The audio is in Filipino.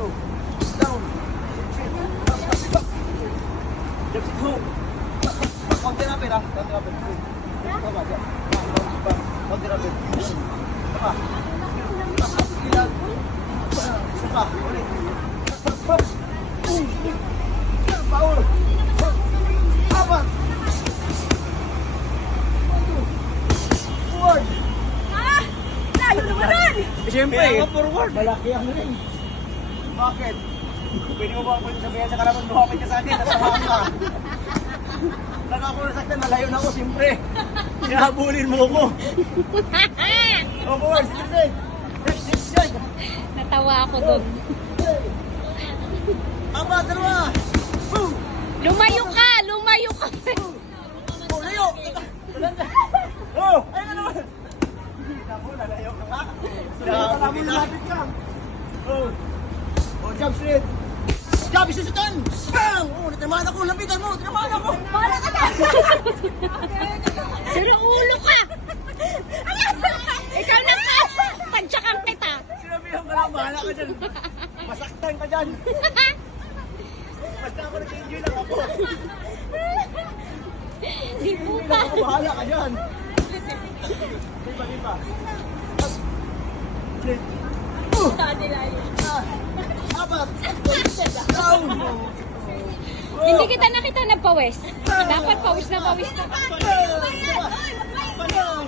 Two. Down. Jump sit home. Konti na pera. Konti na pera. Tama dyan. Konti na pera. Tama. Ilan. Suka. Ulit. Paul. Apat. Forward. Ah! Layo naman nun! Siyempre. Forward. Malaki ang ring. Bakit? Pwede mo ba ako sabihin sa kalaban, lumapit ka sa akin, natamaan ka. Naka ako nasaktan, nalayo na ako, siyempre. Hinahabulin mo ako. O, forward, sige. Yes. Natawa ako doon. Apat, dalawa. Lumayo ka! Lumayo ka! Oh, layo. Oh, ayun na naman. Ako, nalayo ka nga. Nalayo ka. Oh, jump straight. Jump, isusutan. Bang! Oh, natamahan ako. Lapitan mo. Natamahan ako. Para ka na! Sira ulo ka! Ikaw na ka! Tansyakan kita! Sinabihan ka lang, bahala ka dyan. Masaktan ka dyan. Basta ako nag-enjoy lang ako. Di po Hindi pa! ako, bahala ka dyan. Diba. Apat. Down. Hindi kita nakita nagpawis. Dapat pawis na pawis na. Down.